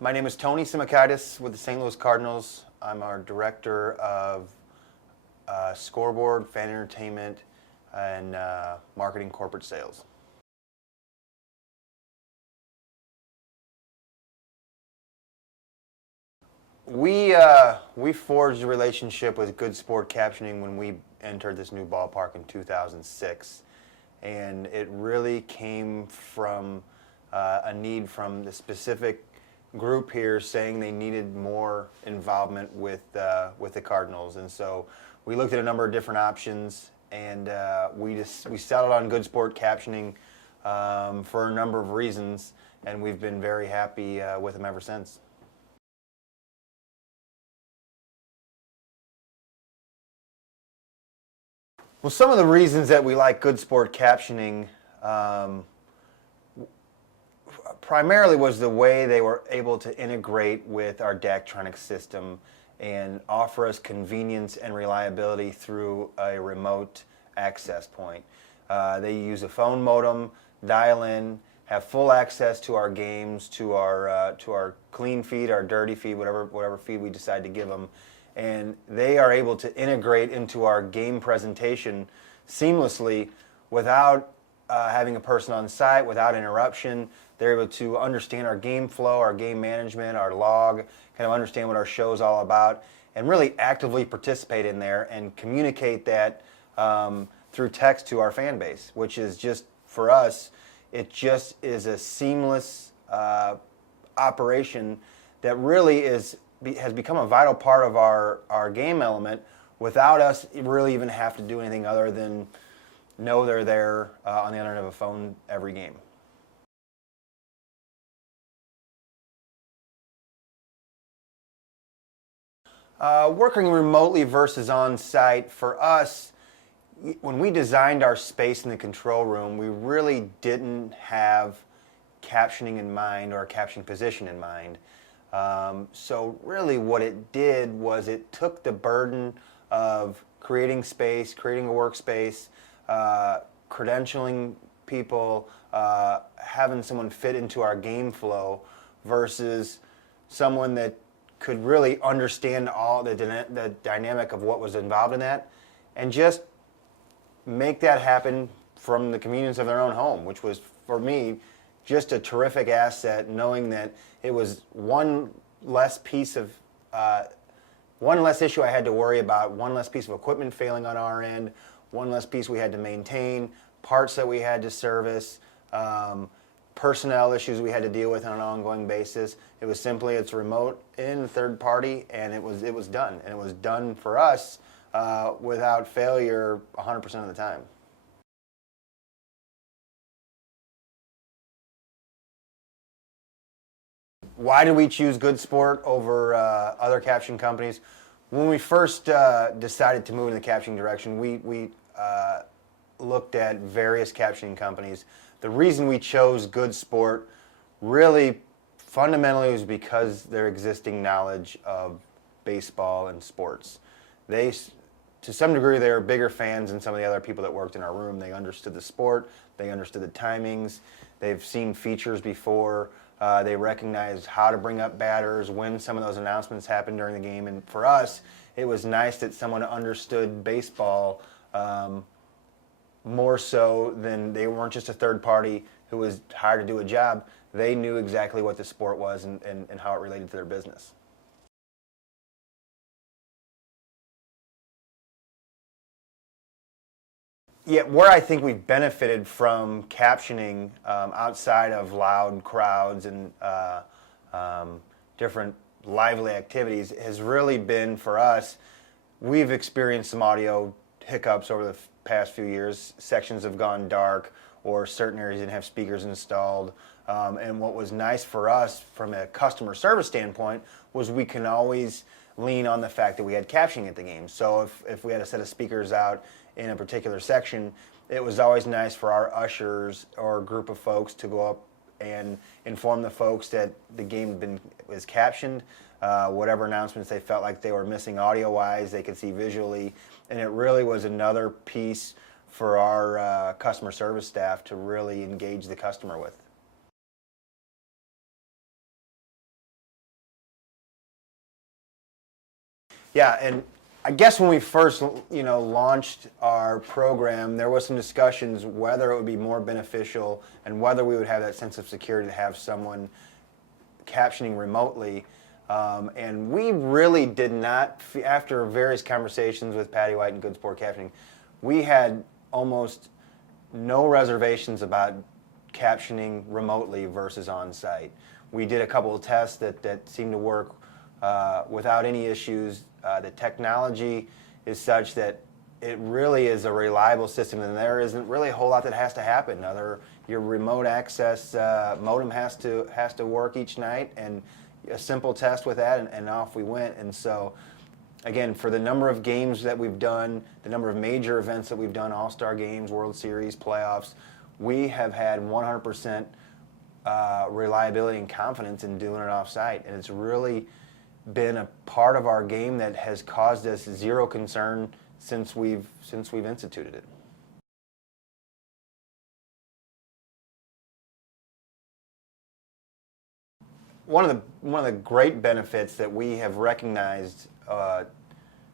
My name is Tony Simokaitis with the St. Louis Cardinals. I'm our Director of Scoreboard, Fan Entertainment, and Marketing Corporate Sales. We forged a relationship with Good Sport Captioning when we entered this new ballpark in 2006, and it really came from a need from the specific group here saying they needed more involvement with the Cardinals, and so we looked at a number of different options, and we settled on Good Sport Captioning for a number of reasons, and we've been very happy with them ever since. Well, some of the reasons that we like Good Sport Captioning primarily was the way they were able to integrate with our Daktronics system and offer us convenience and reliability through a remote access point. They use a phone modem, dial in, have full access to our games, to our clean feed, our dirty feed, whatever feed we decide to give them, and they are able to integrate into our game presentation seamlessly without having a person on site, without interruption. They're able to understand our game flow, our game management, our log, kind of understand what our show is all about, and really actively participate in there and communicate that through text to our fan base, which is just, for us, it just is a seamless operation that really has become a vital part of our game element without us really even have to do anything other than know they're there on the other end of a phone every game. Working remotely versus on-site, for us, when we designed our space in the control room, we really didn't have captioning in mind or a captioning position in mind. So really what it did was it took the burden of creating space, creating a workspace, credentialing people, having someone fit into our game flow versus someone that could really understand all the dynamic of what was involved in that and just make that happen from the convenience of their own home, which was, for me, just a terrific asset, knowing that it was one less issue I had to worry about, one less piece of equipment failing on our end, one less piece we had to maintain, parts that we had to service, personnel issues we had to deal with on an ongoing basis. It was simply, it's remote in, third party, and it was done. And it was done for us without failure 100% of the time. Why did we choose Good Sport over other caption companies? When we first decided to move in the captioning direction, we looked at various captioning companies. The reason we chose Good Sport really fundamentally was because their existing knowledge of baseball and sports. To some degree, they were bigger fans than some of the other people that worked in our room. They understood the sport, they understood the timings, they've seen features before, they recognized how to bring up batters, when some of those announcements happened during the game. And for us, it was nice that someone understood baseball more so than they weren't just a third party who was hired to do a job. They knew exactly what the sport was and how it related to their business. Yeah, where I think we've benefited from captioning outside of loud crowds and different lively activities has really been, for us, we've experienced some audio hiccups over the past few years. Sections have gone dark, or certain areas didn't have speakers installed. And what was nice for us from a customer service standpoint was we can always lean on the fact that we had captioning at the game. So if we had a set of speakers out in a particular section, it was always nice for our ushers or group of folks to go up and inform the folks that the game was captioned. Whatever announcements they felt like they were missing audio-wise, they could see visually. And it really was another piece for our customer service staff to really engage the customer with. Yeah, and I guess when we first, launched our program, there was some discussions whether it would be more beneficial and whether we would have that sense of security to have someone captioning remotely. And we really did not, after various conversations with Patty White and Good Sport Captioning, we had almost no reservations about captioning remotely versus on-site. We did a couple of tests that seemed to work without any issues. The technology is such that it really is a reliable system, and there isn't really a whole lot that has to happen. Your remote access modem has to work each night, and a simple test with that, and off we went. And so, again, for the number of games that we've done, the number of major events that we've done, All-Star games, World Series, playoffs, we have had 100% reliability and confidence in doing it off-site, and it's really been a part of our game that has caused us zero concern since we've instituted it. One of the great benefits that we have recognized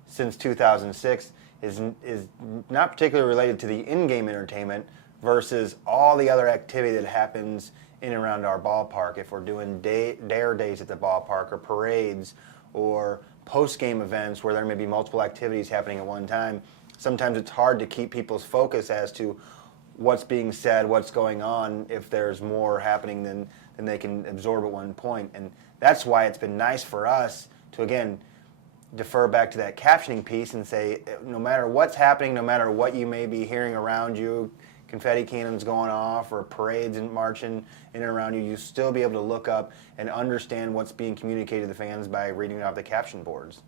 since 2006 is not particularly related to the in-game entertainment versus all the other activity that happens in and around our ballpark. If we're doing dare days at the ballpark, or parades, or post-game events where there may be multiple activities happening at one time, sometimes it's hard to keep people's focus as to what's being said, what's going on, if there's more happening than they can absorb at one point. And that's why it's been nice for us to, again, defer back to that captioning piece and say, no matter what's happening, no matter what you may be hearing around you, confetti cannons going off or parades and marching in and around you, you still be able to look up and understand what's being communicated to the fans by reading it off the caption boards.